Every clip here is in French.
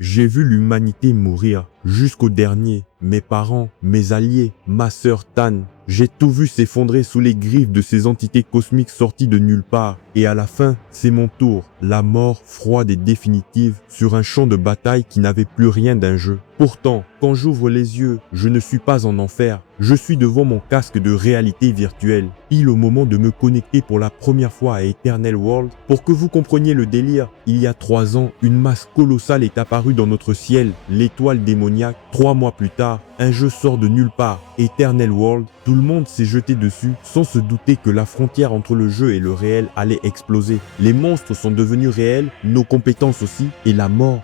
J'ai vu l'humanité mourir, jusqu'au dernier, mes parents, mes alliés, ma sœur Tan. J'ai tout vu s'effondrer sous les griffes de ces entités cosmiques sorties de nulle part. Et à la fin, c'est mon tour, la mort froide et définitive sur un champ de bataille qui n'avait plus rien d'un jeu. Pourtant, quand j'ouvre les yeux, je ne suis pas en enfer. Je suis devant mon casque de réalité virtuelle, pile au moment de me connecter pour la première fois à Eternal World. Pour que vous compreniez le délire, il y a 3 ans, une masse colossale est apparue dans notre ciel, l'étoile démoniaque. 3 mois plus tard, un jeu sort de nulle part, Eternal World. Tout le monde s'est jeté dessus, sans se douter que la frontière entre le jeu et le réel allait exploser. Les monstres sont devenus réels, nos compétences aussi, et la mort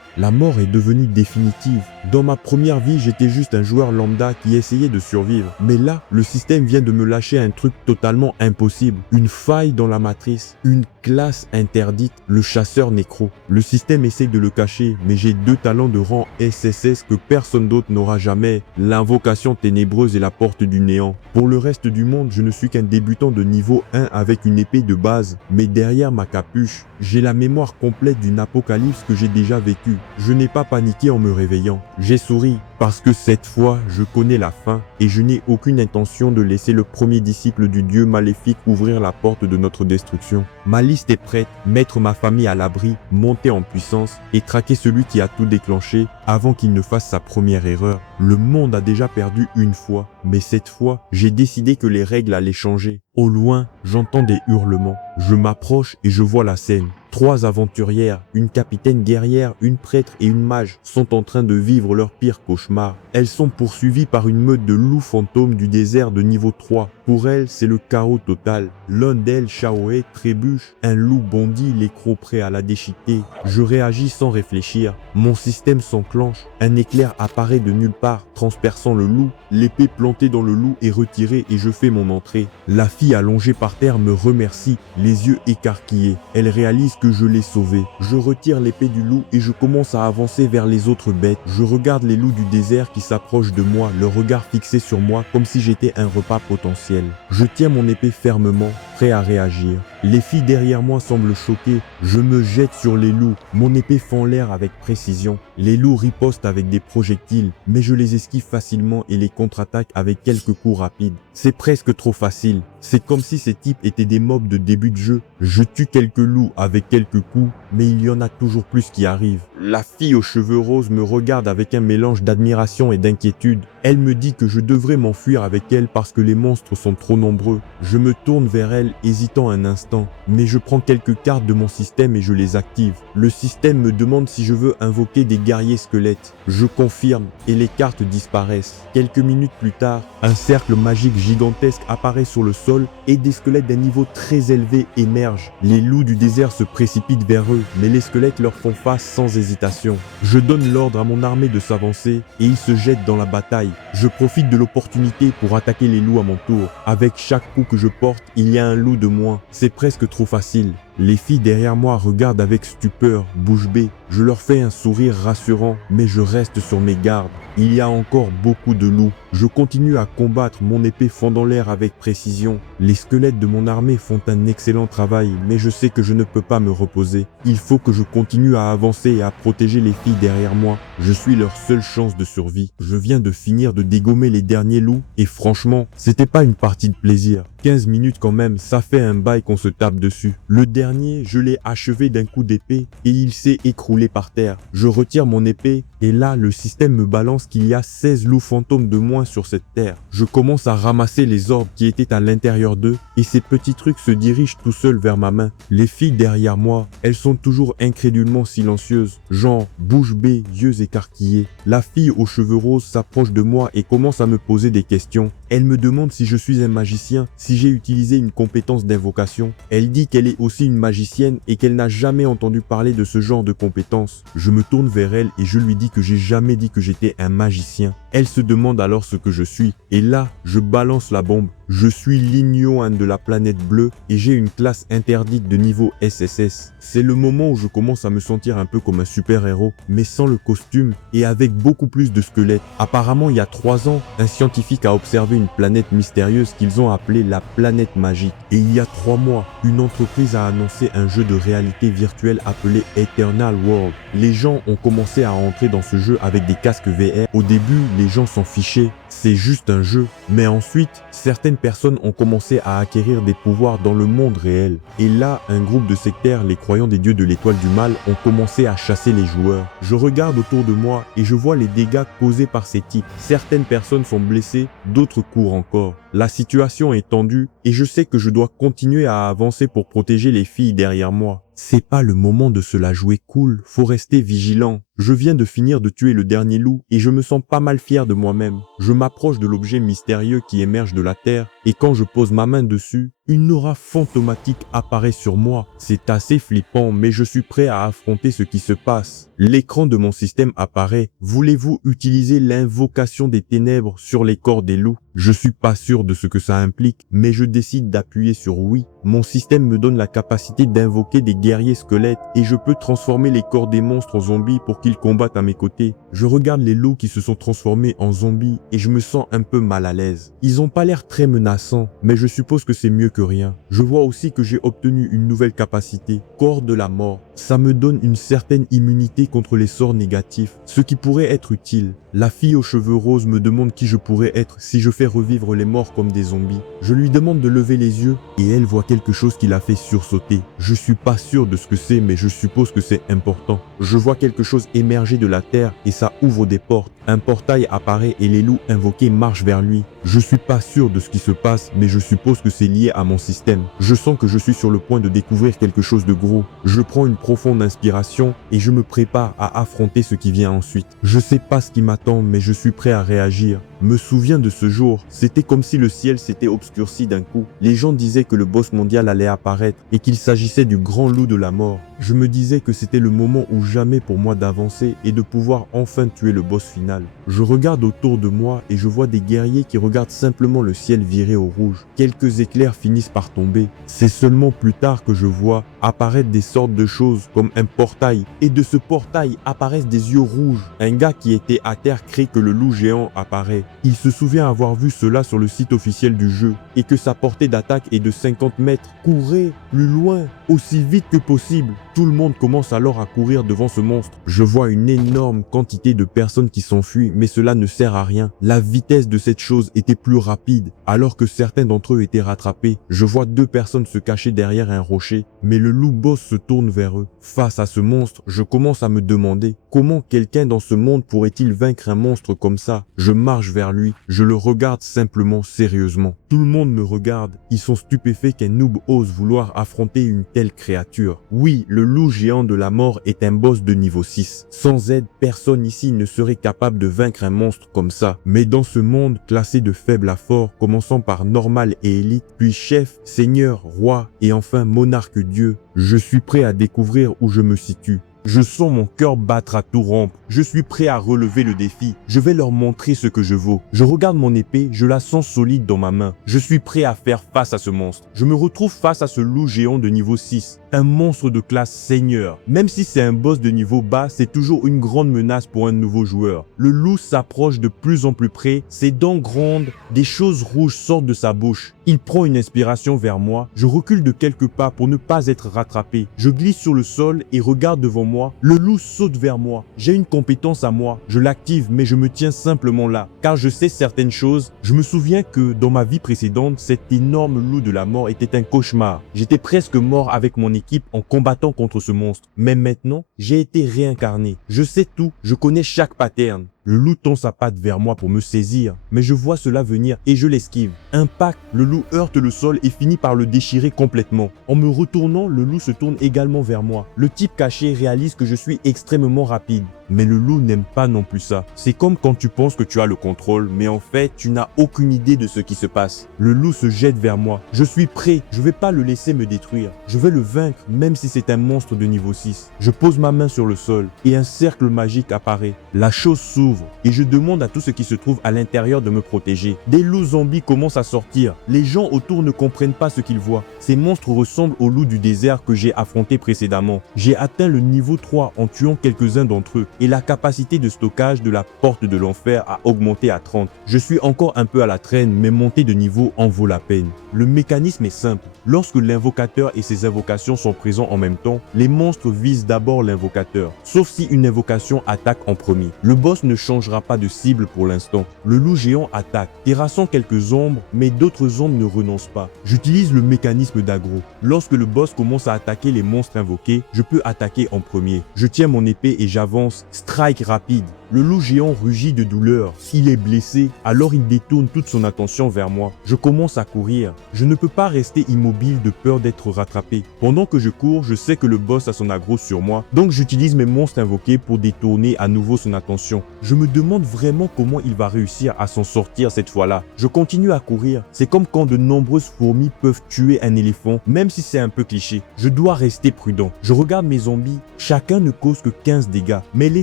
est devenue définitive. Dans ma première vie, j'étais juste un joueur lambda qui essayait de survivre. Mais là, le système vient de me lâcher un truc totalement impossible. Une faille dans la matrice, une classe interdite, le chasseur nécro. Le système essaye de le cacher, mais j'ai 2 talents de rang SSS que personne d'autre n'aura jamais. L'invocation ténébreuse et la porte du néant. Pour le reste du monde, je ne suis qu'un débutant de niveau 1 avec une épée de base. Mais derrière ma capuche, j'ai la mémoire complète d'une apocalypse que j'ai déjà vécue. Je n'ai pas paniqué en me réveillant. J'ai souri parce que cette fois, je connais la fin et je n'ai aucune intention de laisser le premier disciple du dieu maléfique ouvrir la porte de notre destruction. Ma liste est prête, mettre ma famille à l'abri, monter en puissance et traquer celui qui a tout déclenché avant qu'il ne fasse sa première erreur. Le monde a déjà perdu une fois, mais cette fois, j'ai décidé que les règles allaient changer. Au loin, j'entends des hurlements. Je m'approche et je vois la scène. 3 aventurières, une capitaine guerrière, une prêtre et une mage sont en train de vivre leur pire cauchemar. Elles sont poursuivies par une meute de loups fantômes du désert de niveau 3. Pour elles, c'est le chaos total. L'un d'elles, Shaoe, trébuche. Un loup bondit, l'écrou prêt à la déchiqueter. Je réagis sans réfléchir. Mon système s'enclenche. Un éclair apparaît de nulle part, transperçant le loup. L'épée plantée dans le loup est retirée et je fais mon entrée. La fille allongée par terre me remercie, les yeux écarquillés. Elle réalise que je l'ai sauvée. Je retire l'épée du loup et je commence à avancer vers les autres bêtes. Je regarde les loups du désert qui s'approchent de moi, leur regard fixé sur moi comme si j'étais un repas potentiel. Je tiens mon épée fermement, prêt à réagir. Les filles derrière moi semblent choquées. Je me jette sur les loups. Mon épée fend l'air avec précision. Les loups ripostent avec des projectiles, mais je les esquive facilement et les contre-attaque avec quelques coups rapides. C'est presque trop facile. C'est comme si ces types étaient des mobs de début de jeu. Je tue quelques loups avec quelques coups, mais il y en a toujours plus qui arrivent. La fille aux cheveux roses me regarde avec un mélange d'admiration et d'inquiétude. Elle me dit que je devrais m'enfuir avec elle parce que les monstres sont trop nombreux. Je me tourne vers elle, hésitant un instant, mais je prends quelques cartes de mon système et je les active. Le système me demande si je veux invoquer des guerriers squelettes. Je confirme et les cartes disparaissent. Quelques minutes plus tard, un cercle magique gigantesque apparaît sur le sol et des squelettes d'un niveau très élevé émergent. Les loups du désert se précipitent vers eux, mais les squelettes leur font face sans hésitation. Je donne l'ordre à mon armée de s'avancer et ils se jettent dans la bataille. Je profite de l'opportunité pour attaquer les loups à mon tour. Avec chaque coup que je porte, il y a un loup de moins. C'est presque trop facile. Les filles derrière moi regardent avec stupeur, bouche bée. Je leur fais un sourire rassurant, mais je reste sur mes gardes. Il y a encore beaucoup de loups. Je continue à combattre, mon épée fendant l'air avec précision. Les squelettes de mon armée font un excellent travail, mais je sais que je ne peux pas me reposer. Il faut que je continue à avancer et à protéger les filles derrière moi. Je suis leur seule chance de survie. Je viens de finir de dégommer les derniers loups et franchement, c'était pas une partie de plaisir. 15 minutes quand même, ça fait un bail qu'on se tape dessus. Le dernier, je l'ai achevé d'un coup d'épée et il s'est écroulé par terre. Je retire mon épée et là, le système me balance qu'il y a 16 loups fantômes de moins sur cette terre. Je commence à ramasser les orbes qui étaient à l'intérieur d'eux et ces petits trucs se dirigent tout seuls vers ma main. Les filles derrière moi, elles sont toujours incrédulement silencieuses, genre bouche bée, yeux écarquillés. La fille aux cheveux roses s'approche de moi et commence à me poser des questions. Elle me demande si je suis un magicien, si j'ai utilisé une compétence d'invocation. Elle dit qu'elle est aussi une magicienne et qu'elle n'a jamais entendu parler de ce genre de compétence. Je me tourne vers elle et je lui dis que j'ai jamais dit que j'étais un magicien. Elle se demande alors ce que je suis. Et là, je balance la bombe. Je suis l'ignoant de la planète bleue et j'ai une classe interdite de niveau SSS. C'est le moment où je commence à me sentir un peu comme un super-héros, mais sans le costume et avec beaucoup plus de squelettes. Apparemment, il y a 3 ans, un scientifique a observé une planète mystérieuse qu'ils ont appelée la planète magique. Et il y a 3 mois, une entreprise a annoncé annoncé un jeu de réalité virtuelle appelé Eternal World. Les gens ont commencé à entrer dans ce jeu avec des casques VR. Au début, les gens s'en fichaient, c'est juste un jeu. Mais ensuite, certaines personnes ont commencé à acquérir des pouvoirs dans le monde réel. Et là, un groupe de sectaires, les croyants des dieux de l'étoile du mal, ont commencé à chasser les joueurs. Je regarde autour de moi et je vois les dégâts causés par ces types. Certaines personnes sont blessées, d'autres courent encore. La situation est tendue et je sais que je dois continuer à avancer pour protéger les filles derrière moi. C'est pas le moment de se la jouer cool, faut rester vigilant. Je viens de finir de tuer le dernier loup et je me sens pas mal fier de moi-même. Je m'approche de l'objet mystérieux qui émerge de la terre et quand je pose ma main dessus, une aura fantomatique apparaît sur moi. C'est assez flippant mais je suis prêt à affronter ce qui se passe. L'écran de mon système apparaît. Voulez-vous utiliser l'invocation des ténèbres sur les corps des loups? Je suis pas sûr de ce que ça implique, mais je décide d'appuyer sur oui. Mon système me donne la capacité d'invoquer des guerriers squelettes et je peux transformer les corps des monstres en zombies pour qu'ils combattent à mes côtés. Je regarde les loups qui se sont transformés en zombies et je me sens un peu mal à l'aise. Ils ont pas l'air très menaçants, mais je suppose que c'est mieux que rien. Je vois aussi que j'ai obtenu une nouvelle capacité, corps de la mort. Ça me donne une certaine immunité contre les sorts négatifs, ce qui pourrait être utile. La fille aux cheveux roses me demande qui je pourrais être si je fais revivre les morts comme des zombies. Je lui demande de lever les yeux et elle voit quelque chose qui la fait sursauter. Je suis pas sûr de ce que c'est mais je suppose que c'est important. Je vois quelque chose émerger de la terre et ça ouvre des portes. Un portail apparaît et les loups invoqués marchent vers lui. Je suis pas sûr de ce qui se passe mais je suppose que c'est lié à mon système. Je sens que je suis sur le point de découvrir quelque chose de gros. Je prends une profonde inspiration et je me prépare à affronter ce qui vient ensuite. Je sais pas ce qui m'attend mais je suis prêt à réagir. Me souviens de ce jour, c'était comme si le ciel s'était obscurci d'un coup. Les gens disaient que le boss mondial allait apparaître et qu'il s'agissait du grand loup de la mort. Je me disais que c'était le moment ou jamais pour moi d'avancer et de pouvoir enfin tuer le boss final. Je regarde autour de moi et je vois des guerriers qui regardent simplement le ciel virer au rouge. Quelques éclairs finissent par tomber. C'est seulement plus tard que je vois apparaître des sortes de choses comme un portail et de ce portail apparaissent des yeux rouges. Un gars qui était à terre crée que le loup géant apparaît. Il se souvient avoir vu cela sur le site officiel du jeu et que sa portée d'attaque est de 50 mètres. Courez plus loin, aussi vite que possible. Tout le monde commence alors à courir devant ce monstre. Je vois une énorme quantité de personnes qui s'enfuient, mais cela ne sert à rien. La vitesse de cette chose était plus rapide, alors que certains d'entre eux étaient rattrapés. Je vois deux personnes se cacher derrière un rocher, mais le loup boss se tourne vers eux. Face à ce monstre, je commence à me demander comment quelqu'un dans ce monde pourrait-il vaincre un monstre comme ça. Je marche vers lui, je le regarde simplement sérieusement. Tout le monde me regarde, ils sont stupéfaits qu'un noob ose vouloir affronter une telle créature. Oui, le loup géant de la mort est un boss de niveau 6. Sans aide, personne ici ne serait capable de vaincre un monstre comme ça. Mais dans ce monde classé de faible à fort, commençant par normal et élite, puis chef, seigneur, roi et enfin monarque dieu, je suis prêt à découvrir où je me situe. Je sens mon cœur battre à tout rompre. Je suis prêt à relever le défi. Je vais leur montrer ce que je vaux. Je regarde mon épée, je la sens solide dans ma main. Je suis prêt à faire face à ce monstre. Je me retrouve face à ce loup géant de niveau 6. Un monstre de classe seigneur. Même si c'est un boss de niveau bas, c'est toujours une grande menace pour un nouveau joueur. Le loup s'approche de plus en plus près. Ses dents grandes, des choses rouges sortent de sa bouche. Il prend une inspiration vers moi. Je recule de quelques pas pour ne pas être rattrapé. Je glisse sur le sol et regarde devant moi. Le loup saute vers moi. J'ai une compétence à moi. Je l'active mais je me tiens simplement là. Car je sais certaines choses. Je me souviens que dans ma vie précédente, cet énorme loup de la mort était un cauchemar. J'étais presque mort avec mon équipe en combattant contre ce monstre. Mais maintenant, j'ai été réincarné. Je sais tout. Je connais chaque pattern. Le loup tend sa patte vers moi pour me saisir, mais je vois cela venir et je l'esquive. Impact, le loup heurte le sol et finit par le déchirer complètement. En me retournant, le loup se tourne également vers moi. Le type caché réalise que je suis extrêmement rapide. Mais le loup n'aime pas non plus ça. C'est comme quand tu penses que tu as le contrôle, mais en fait, tu n'as aucune idée de ce qui se passe. Le loup se jette vers moi. Je suis prêt, je vais pas le laisser me détruire. Je vais le vaincre, même si c'est un monstre de niveau 6. Je pose ma main sur le sol et un cercle magique apparaît. La chose s'ouvre s'ouvre et je demande à tout ce qui se trouve à l'intérieur de me protéger. Des loups zombies commencent à sortir. Les gens autour ne comprennent pas ce qu'ils voient. Ces monstres ressemblent aux loups du désert que j'ai affrontés précédemment. J'ai atteint le niveau 3 en tuant quelques-uns d'entre eux et la capacité de stockage de la porte de l'enfer a augmenté à 30. Je suis encore un peu à la traîne, mais monter de niveau en vaut la peine. Le mécanisme est simple. Lorsque l'invocateur et ses invocations sont présents en même temps, les monstres visent d'abord l'invocateur, sauf si une invocation attaque en premier. Le boss ne changera pas de cible pour l'instant. Le loup géant attaque, terrassant quelques ombres, mais d'autres ombres ne renoncent pas. J'utilise le mécanisme d'aggro. Lorsque le boss commence à attaquer les monstres invoqués, je peux attaquer en premier. Je tiens mon épée et j'avance, strike rapide. Le loup géant rugit de douleur. Il est blessé, alors il détourne toute son attention vers moi. Je commence à courir. Je ne peux pas rester immobile de peur d'être rattrapé. Pendant que je cours, je sais que le boss a son aggro sur moi, donc j'utilise mes monstres invoqués pour détourner à nouveau son attention. Je me demande vraiment comment il va réussir à s'en sortir cette fois-là. Je continue à courir. C'est comme quand de nombreuses fourmis peuvent tuer un éléphant, même si c'est un peu cliché. Je dois rester prudent. Je regarde mes zombies. Chacun ne cause que 15 dégâts, mais les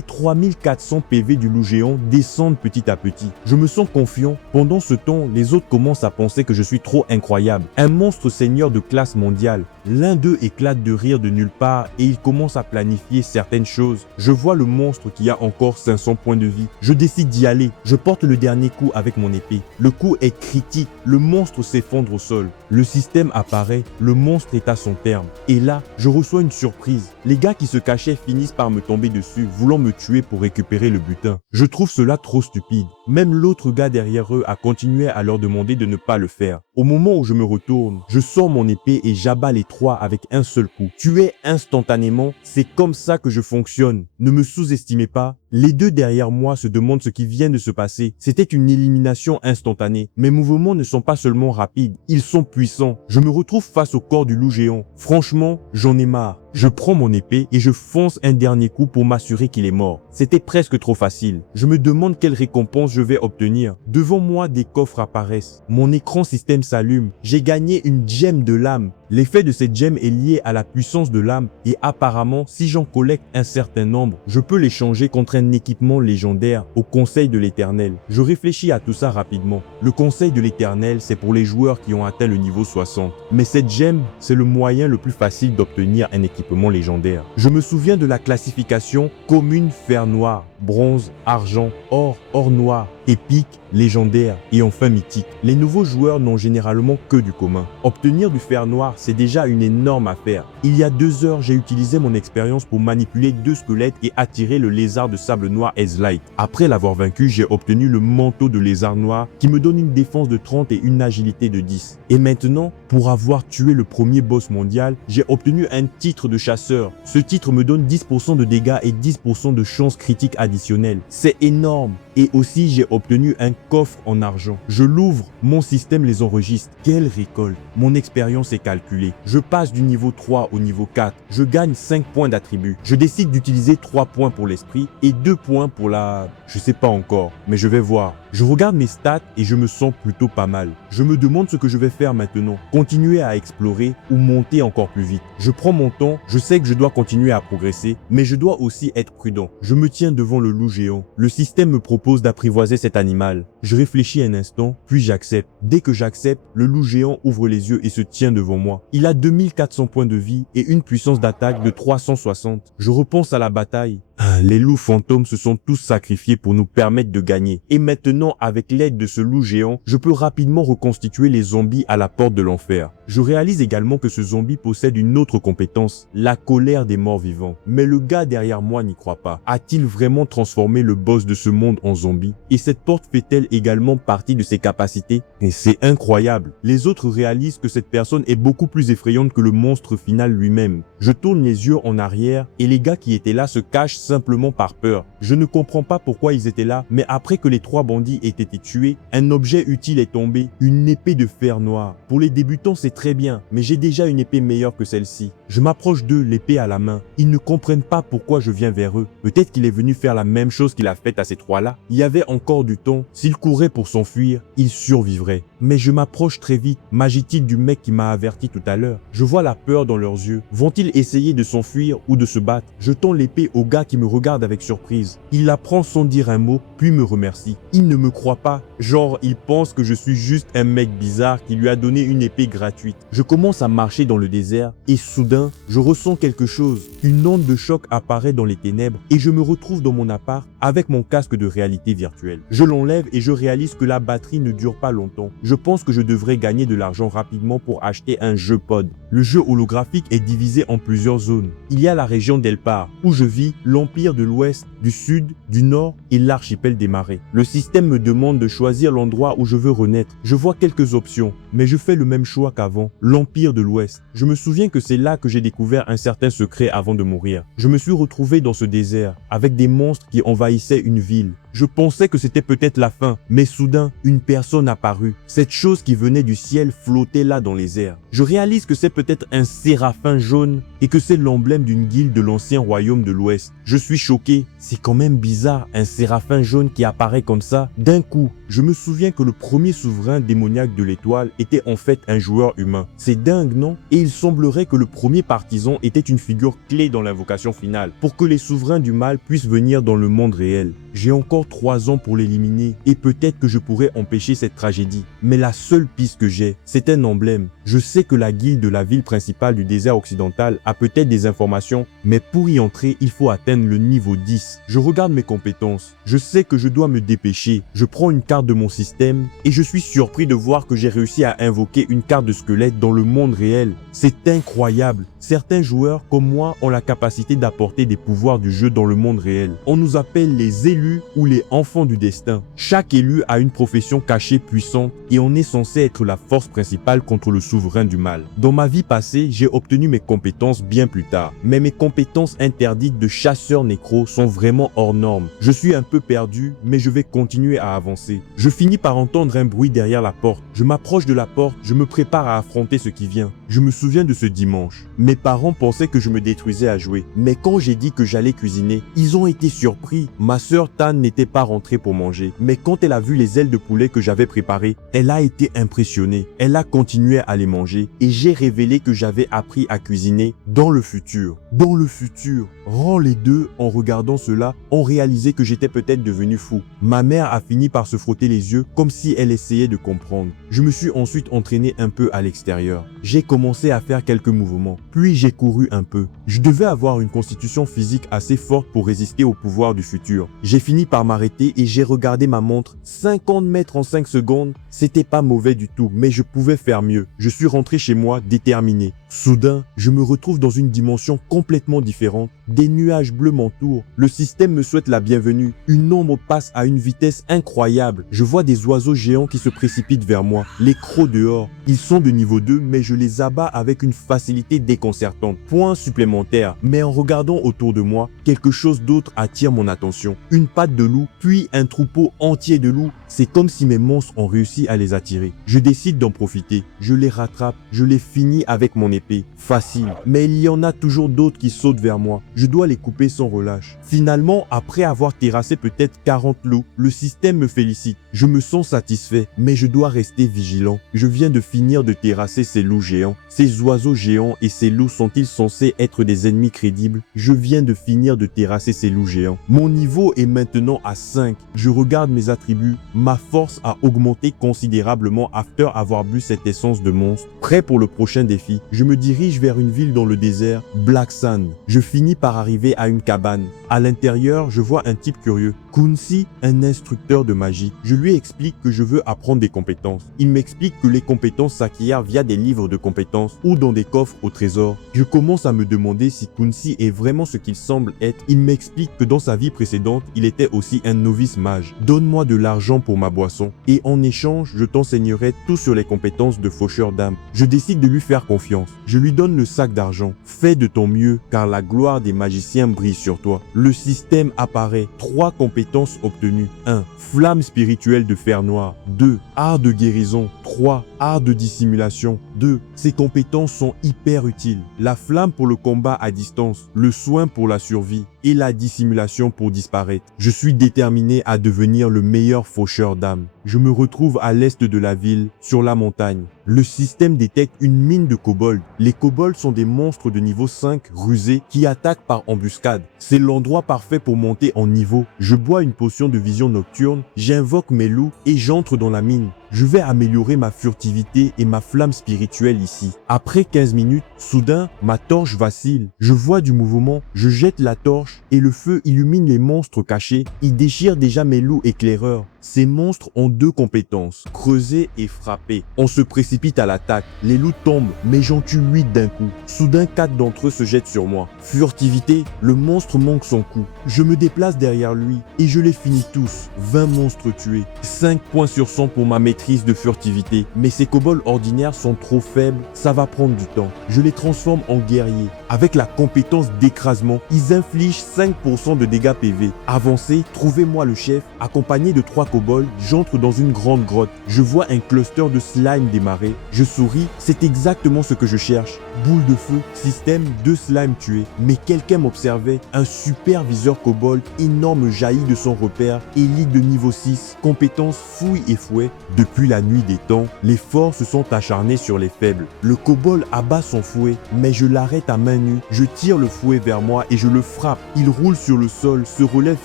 3400 PV du loup géant descendent petit à petit. Je me sens confiant. Pendant ce temps, les autres commencent à penser que je suis trop incroyable. Un monstre seigneur de classe mondiale. L'un d'eux éclate de rire de nulle part et il commence à planifier certaines choses. Je vois le monstre qui a encore 500 points de vie. Je décide d'y aller. Je porte le dernier coup avec mon épée. Le coup est critique. Le monstre s'effondre au sol. Le système apparaît. Le monstre est à son terme. Et là, je reçois une surprise. Les gars qui se cachaient finissent par me tomber dessus, voulant me tuer pour récupérer le butin. Je trouve cela trop stupide. Même l'autre gars derrière eux a continué à leur demander de ne pas le faire. Au moment où je me retourne, je sors mon épée et j'abats les trois avec un seul coup. Tuer instantanément, c'est comme ça que je fonctionne. Ne me sous-estimez pas. Les deux derrière moi se demandent ce qui vient de se passer. C'était une élimination instantanée. Mes mouvements ne sont pas seulement rapides, ils sont puissants. Je me retrouve face au corps du loup géant. Franchement, j'en ai marre. Je prends mon épée et je fonce un dernier coup pour m'assurer qu'il est mort. C'était presque trop facile. Je me demande quelle récompense je vais obtenir. Devant moi, des coffres apparaissent. Mon écran système s'allume. J'ai gagné une gemme de l'âme. L'effet de cette gemme est lié à la puissance de l'âme et apparemment, si j'en collecte un certain nombre, je peux l'échanger contre un équipement légendaire au Conseil de l'Éternel. Je réfléchis à tout ça rapidement. Le Conseil de l'Éternel, c'est pour les joueurs qui ont atteint le niveau 60. Mais cette gemme, c'est le moyen le plus facile d'obtenir un équipement légendaire. Je me souviens de la classification commune fer noir, bronze, argent, or noir, épique, légendaire et enfin mythique. Les nouveaux joueurs n'ont généralement que du commun. Obtenir du fer noir, c'est déjà une énorme affaire. Il y a 2 heures, j'ai utilisé mon expérience pour manipuler 2 squelettes et attirer le lézard de sable noir Ezlight. Après l'avoir vaincu, j'ai obtenu le manteau de lézard noir qui me donne une défense de 30 et une agilité de 10. Et maintenant, pour avoir tué le premier boss mondial, j'ai obtenu un titre de chasseur. Ce titre me donne 10% de dégâts et 10% de chance critique additionnelle. C'est énorme. Et aussi, j'ai obtenu un coffre en argent. Je l'ouvre, mon système les enregistre. Quelle récolte! Mon expérience est calculée. Je passe du niveau 3 au niveau 4. Je gagne 5 points d'attribut. Je décide d'utiliser 3 points pour l'esprit et 2 points pour la... Je sais pas encore, mais je vais voir. Je regarde mes stats et je me sens plutôt pas mal. Je me demande ce que je vais faire maintenant. Continuer à explorer ou monter encore plus vite. Je prends mon temps, je sais que je dois continuer à progresser, mais je dois aussi être prudent. Je me tiens devant le loup géant. Le système me propose d'apprivoiser cet animal. Je réfléchis un instant, puis j'accepte. Dès que j'accepte, le loup géant ouvre les yeux et se tient devant moi. Il a 2400 points de vie et une puissance d'attaque de 360. Je repense à la bataille. Les loups fantômes se sont tous sacrifiés pour nous permettre de gagner. Et maintenant, avec l'aide de ce loup géant, je peux rapidement reconstituer les zombies à la porte de l'enfer. Je réalise également que ce zombie possède une autre compétence, la colère des morts vivants. Mais le gars derrière moi n'y croit pas. A-t-il vraiment transformé le boss de ce monde en zombie? Et cette porte fait-elle également partie de ses capacités? Et c'est incroyable. Les autres réalisent que cette personne est beaucoup plus effrayante que le monstre final lui-même. Je tourne les yeux en arrière et les gars qui étaient là se cachent simplement par peur. Je ne comprends pas pourquoi ils étaient là, mais après que les 3 bandits aient été tués, un objet utile est tombé, une épée de fer noir. Pour les débutants, c'est très bien, mais j'ai déjà une épée meilleure que celle-ci. Je m'approche d'eux, l'épée à la main. Ils ne comprennent pas pourquoi je viens vers eux. Peut-être qu'il est venu faire la même chose qu'il a faite à ces trois-là. Il y avait encore du temps. S'il courait pour s'enfuir, il survivrait. Mais je m'approche très vite. M'agit-il du mec qui m'a averti tout à l'heure? Je vois la peur dans leurs yeux. Vont-ils essayer de s'enfuir ou de se battre? Je tends l'épée au gars qui me regarde avec surprise. Il la prend sans dire un mot, puis me remercie. Il ne me croit pas. Genre, il pense que je suis juste un mec bizarre qui lui a donné une épée gratuite. Je commence à marcher dans le désert et soudain, je ressens quelque chose. Une onde de choc apparaît dans les ténèbres et je me retrouve dans mon appart avec mon casque de réalité virtuelle. Je l'enlève et je réalise que la batterie ne dure pas longtemps. Je pense que je devrais gagner de l'argent rapidement pour acheter un jeu pod. Le jeu holographique est divisé en plusieurs zones. Il y a la région d'Elpar, où je vis, l'Empire de l'Ouest, du Sud, du Nord et l'archipel des Marais. Le système me demande de choisir l'endroit où je veux renaître. Je vois quelques options, mais je fais le même choix qu'avant, l'Empire de l'Ouest. Je me souviens que c'est là que j'ai découvert un certain secret avant de mourir. Je me suis retrouvé dans ce désert, avec des monstres qui envahissaient une ville. Je pensais que c'était peut-être la fin, mais soudain, une personne apparut. Cette chose qui venait du ciel flottait là dans les airs. Je réalise que c'est peut-être un séraphin jaune et que c'est l'emblème d'une guilde de l'ancien royaume de l'Ouest. Je suis choqué. C'est quand même bizarre, un séraphin jaune qui apparaît comme ça. D'un coup, je me souviens que le premier souverain démoniaque de l'étoile était en fait un joueur humain. C'est dingue, non? Et il semblerait que le premier partisan était une figure clé dans l'invocation finale, pour que les souverains du mal puissent venir dans le monde réel. J'ai encore 3 ans pour l'éliminer et peut-être que je pourrais empêcher cette tragédie. Mais la seule piste que j'ai, c'est un emblème. Je sais que la guilde de la ville principale du désert occidental a peut-être des informations, mais pour y entrer, il faut atteindre le niveau 10. Je regarde mes compétences. Je sais que je dois me dépêcher. Je prends une carte de mon système et je suis surpris de voir que j'ai réussi à invoquer une carte de squelette dans le monde réel. C'est incroyable. Certains joueurs comme moi ont la capacité d'apporter des pouvoirs du jeu dans le monde réel. On nous appelle les élus ou les enfants du destin. Chaque élu a une profession cachée puissante et on est censé être la force principale contre le souverain du mal. Dans ma vie passée, j'ai obtenu mes compétences bien plus tard, mais mes compétences interdites de chasseur nécro sont vraiment hors normes. Je suis un peu perdu, mais je vais continuer à avancer. Je finis par entendre un bruit derrière la porte. Je m'approche de la porte, je me prépare à affronter ce qui vient. Je me souviens de ce dimanche. Mes parents pensaient que je me détruisais à jouer, mais quand j'ai dit que j'allais cuisiner, ils ont été surpris. Ma sœur Tan n'était pas rentrée pour manger, mais quand elle a vu les ailes de poulet que j'avais préparées, elle a été impressionnée. Elle a continué à les manger et j'ai révélé que j'avais appris à cuisiner dans le futur. Dans le futur, rend les deux, en regardant cela, ont réalisé que j'étais peut-être devenu fou. Ma mère a fini par se frotter les yeux comme si elle essayait de comprendre. Je me suis ensuite entraîné un peu à l'extérieur. J'ai commencé à faire quelques mouvements, puis j'ai couru un peu. Je devais avoir une constitution physique assez forte pour résister au pouvoir du futur. J'ai fini par m'arrêter et j'ai regardé ma montre. 50 mètres en 5 secondes, c'était pas mauvais du tout, mais je pouvais faire mieux. Je suis rentré chez moi déterminé. Soudain, je me retrouve dans une dimension complètement différente. Des nuages bleus m'entourent. Le système me souhaite la bienvenue. Une ombre passe à une vitesse incroyable. Je vois des oiseaux géants qui se précipitent vers moi. Les crocs dehors. Ils sont de niveau 2, mais je les abats avec une facilité déconcertante. Point supplémentaire. Mais en regardant autour de moi, quelque chose d'autre attire mon attention. Une patte de loup, puis un troupeau entier de loups. C'est comme si mes monstres ont réussi à les attirer. Je décide d'en profiter. Je les rattrape. Je les finis avec mon épée. Facile. Mais il y en a toujours d'autres qui sautent vers moi. Je dois les couper sans relâche. Finalement, après avoir terrassé peut-être 40 loups, le système me félicite. Je me sens satisfait, mais je dois rester vigilant. Je viens de finir de terrasser ces loups géants. Ces oiseaux géants et ces loups sont-ils censés être des ennemis crédibles? Je viens de finir de terrasser ces loups géants. Mon niveau est maintenant à 5. Je regarde mes attributs. Ma force a augmenté considérablement après avoir bu cette essence de monstre. Prêt pour le prochain défi, je me dirige vers une ville dans le désert, Black Sand. Je finis par arriver à une cabane. À l'intérieur, je vois un type curieux. Kunsi, un instructeur de magie. Je lui explique que je veux apprendre des compétences. Il m'explique que les compétences s'acquièrent via des livres de compétences ou dans des coffres au trésor. Je commence à me demander si Kunsi est vraiment ce qu'il semble être. Il m'explique que dans sa vie précédente, il était aussi un novice mage. Donne-moi de l'argent pour ma boisson et en échange, je t'enseignerai tout sur les compétences de faucheur d'âme. Je décide de lui faire confiance. Je lui donne le sac d'argent. Fais de ton mieux car la gloire des magiciens brille sur toi. Le système apparaît. 3 compétences obtenues. 1. Flamme spirituelle spirituel de fer noir. 2. Art de guérison. 3. Art de dissimulation. 2. Ces compétences sont hyper utiles. La flamme pour le combat à distance, le soin pour la survie et la dissimulation pour disparaître. Je suis déterminé à devenir le meilleur faucheur d'âme. Je me retrouve à l'est de la ville, sur la montagne. Le système détecte une mine de kobolds. Les kobolds sont des monstres de niveau 5 rusés qui attaquent par embuscade. C'est l'endroit parfait pour monter en niveau. Je bois une potion de vision nocturne, j'invoque mes loups et j'entre dans la mine. Je vais améliorer ma furtivité et ma flamme spirituelle ici. Après 15 minutes, soudain, ma torche vacille. Je vois du mouvement, je jette la torche et le feu illumine les monstres cachés. Il déchire déjà mes loups éclaireurs. Ces monstres ont 2 compétences, creuser et frapper. On se précipite à l'attaque. Les loups tombent, mais j'en tue 8 d'un coup. Soudain, 4 d'entre eux se jettent sur moi. Furtivité, le monstre manque son coup. Je me déplace derrière lui et je les finis tous. 20 monstres tués. 5 points sur 100 pour ma maîtrise de furtivité. Mais ces kobolds ordinaires sont trop faibles, ça va prendre du temps. Je les transforme en guerriers. Avec la compétence d'écrasement, ils infligent 5% de dégâts PV. Avancez, trouvez-moi le chef, accompagné de 3 kobolds, j'entre dans une grande grotte. Je vois un cluster de slime démarrer. Je souris, c'est exactement ce que je cherche. Boule de feu, système, 2 slimes tués. Mais quelqu'un m'observait. Un superviseur kobold énorme jaillit de son repère. Élite de niveau 6, compétence fouille et fouet. Depuis la nuit des temps, les forts se sont acharnés sur les faibles. Le kobold abat son fouet, mais je l'arrête à main nue. Je tire le fouet vers moi et je le frappe. Il roule sur le sol, se relève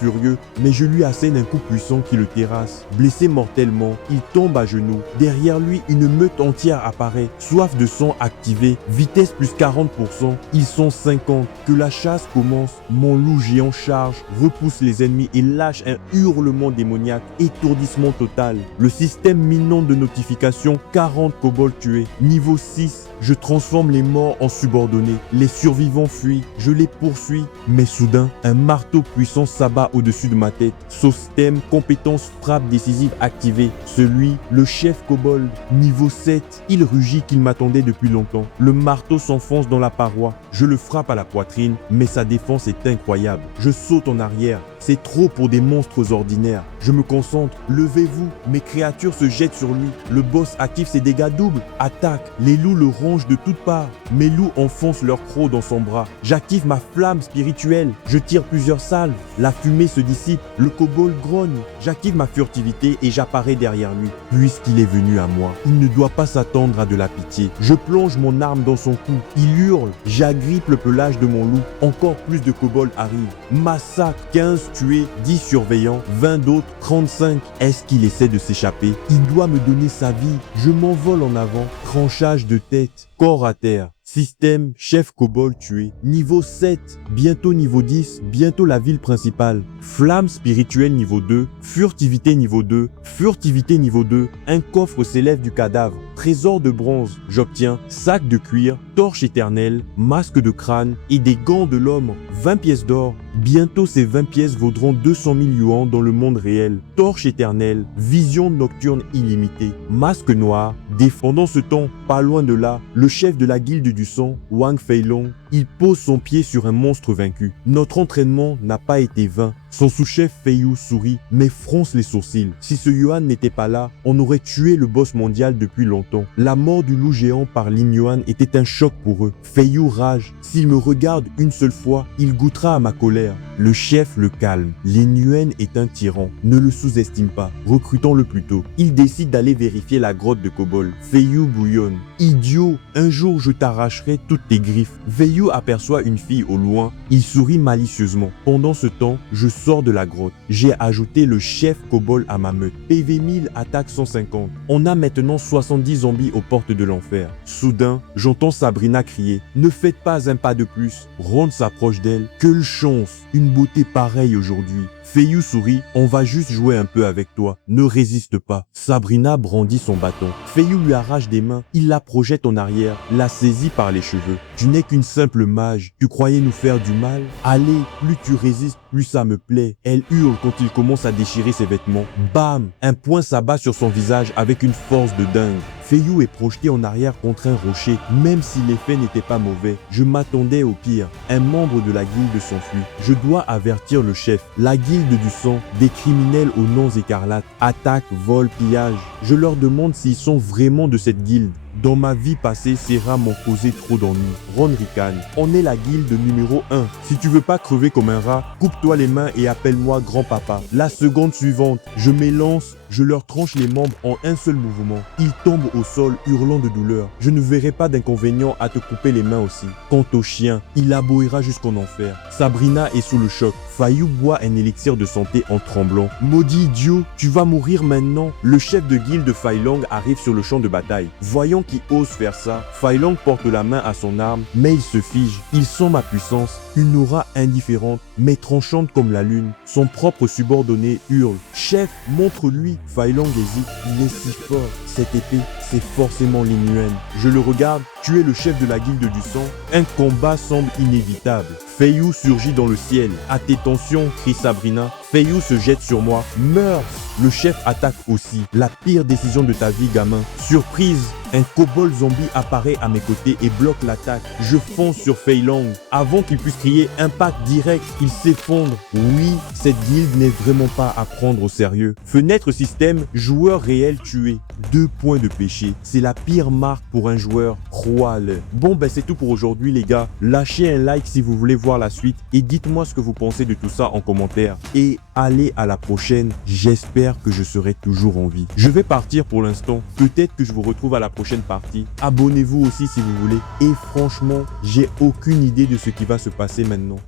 furieux, mais je lui assène un coup puissant qui le terrasse. Blessé mortellement, il tombe à genoux. Derrière lui, une meute entière apparaît. Soif de sang activée, vitesse plus 40%. Ils sont 50. Que la chasse commence. Mon loup géant charge, repousse les ennemis et lâche un hurlement démoniaque. Étourdissement total. Le système m'inonde de notifications. 40 kobolds tués. Niveau 6. Je transforme les morts en subordonnés. Les survivants fuient. Je les poursuis. Mais soudain, un marteau puissant s'abat au-dessus de ma tête. Système, compétence, frappe décisive activée. Celui, le chef kobold. Niveau 7. Il rugit qu'il m'attendait depuis longtemps. Le marteau s'enfonce dans la paroi. Je le frappe à la poitrine, mais sa défense est incroyable. Je saute en arrière. C'est trop pour des monstres ordinaires. Je me concentre. Levez-vous. Mes créatures se jettent sur lui. Le boss active ses dégâts doubles. Attaque. Les loups le rongent de toutes parts. Mes loups enfoncent leur croc dans son bras. J'active ma flamme spirituelle. Je tire plusieurs salves. La fumée se dissipe. Le kobold grogne. J'active ma furtivité et j'apparais derrière lui. Puisqu'il est venu à moi, il ne doit pas s'attendre à de la pitié. Je plonge mon arme dans son cou. Il hurle. J'agrippe le pelage de mon loup. Encore plus de kobolds arrivent. Massacre. 15 tués, 10 surveillants, 20 d'autres, 35. Est-ce qu'il essaie de s'échapper? Il doit me donner sa vie. Je m'envole en avant. Tranchage de tête. Corps à terre. Système, chef kobold tué. Niveau 7, bientôt niveau 10, bientôt la ville principale. Flamme spirituelle niveau 2, furtivité niveau 2, furtivité niveau 2. Un coffre s'élève du cadavre. Trésor de bronze, j'obtiens sac de cuir, torche éternelle, masque de crâne et des gants de l'homme. 20 pièces d'or. Bientôt ces 20 pièces vaudront 200 000 yuans dans le monde réel. Torche éternelle, vision nocturne illimitée, masque noir. Pendant ce temps, pas loin de là, le chef de la guilde du sang, Wang Feilong, il pose son pied sur un monstre vaincu. Notre entraînement n'a pas été vain. Son sous-chef Feiyu sourit, mais fronce les sourcils. Si ce Yuan n'était pas là, on aurait tué le boss mondial depuis longtemps. La mort du loup géant par Lin Yuan était un choc pour eux. Feiyu rage. S'il me regarde une seule fois, il goûtera à ma colère. Le chef le calme. Lin Yuan est un tyran. Ne le sous-estime pas. Recrutons-le plus tôt. Il décide d'aller vérifier la grotte de kobold. Feiyu bouillonne. Idiot, un jour je t'arracherai toutes tes griffes. Feiyu aperçoit une fille au loin. Il sourit malicieusement. Pendant ce temps, je sors de la grotte. J'ai ajouté le chef kobold à ma meute. PV 1000, attaque 150. On a maintenant 70 zombies aux portes de l'enfer. Soudain, j'entends Sabrina crier. Ne faites pas un pas de plus. Ron s'approche d'elle. Quelle chance, une beauté pareille aujourd'hui. Feiyu sourit, on va juste jouer un peu avec toi, ne résiste pas. Sabrina brandit son bâton. Feiyu lui arrache des mains, il la projette en arrière, la saisit par les cheveux. Tu n'es qu'une simple mage, tu croyais nous faire du mal? Allez, plus tu résistes, plus ça me plaît. Elle hurle quand il commence à déchirer ses vêtements. Bam! Un poing s'abat sur son visage avec une force de dingue. Feiyu est projeté en arrière contre un rocher, même si l'effet n'était pas mauvais. Je m'attendais au pire. Un membre de la guilde s'enfuit. Je dois avertir le chef. La guilde du sang, des criminels aux noms écarlates, attaque, vol, pillage. Je leur demande s'ils sont vraiment de cette guilde. Dans ma vie passée, ces rats m'ont causé trop d'ennuis. Ron ricane. On est la guilde numéro 1. Si tu veux pas crever comme un rat, coupe-toi les mains et appelle-moi grand-papa. La seconde suivante, je m'élance, je leur tranche les membres en un seul mouvement. Ils tombent au sol, hurlant de douleur. Je ne verrai pas d'inconvénient à te couper les mains aussi. Quant au chien, il aboiera jusqu'en enfer. Sabrina est sous le choc. Feiyu boit un élixir de santé en tremblant. Maudit idiot, tu vas mourir maintenant. Le chef de guilde de Fei Long arrive sur le champ de bataille. Voyant qui ose faire ça, Fei Long porte la main à son arme, mais il se fige. Il sent ma puissance, une aura indifférente, mais tranchante comme la lune. Son propre subordonné hurle. Chef, montre-lui. Fei Long hésite. Il est si fort. Cette épée, c'est forcément Lin Yuan. Je le regarde. Tu es le chef de la guilde du sang. Un combat semble inévitable. Feiyu surgit dans le ciel. À tes tensions, crie Sabrina. Feiyu se jette sur moi. Meurs! Le chef attaque aussi. La pire décision de ta vie, gamin. Surprise! Un kobold zombie apparaît à mes côtés et bloque l'attaque. Je fonce sur Fei Long. Avant qu'il puisse crier impact direct, il s'effondre. Oui, cette guilde n'est vraiment pas à prendre au sérieux. Fenêtre système, joueur réel tué. 2 points de péché. C'est la pire marque pour un joueur. Crois-le. Bon, ben c'est tout pour aujourd'hui les gars. Lâchez un like si vous voulez voir la suite et dites-moi ce que vous pensez de tout ça en commentaire. Et allez à la prochaine. J'espère que je serai toujours en vie. Je vais partir pour l'instant. Peut-être que je vous retrouve à la prochaine partie. Abonnez-vous aussi si vous voulez. Et franchement, j'ai aucune idée de ce qui va se passer maintenant.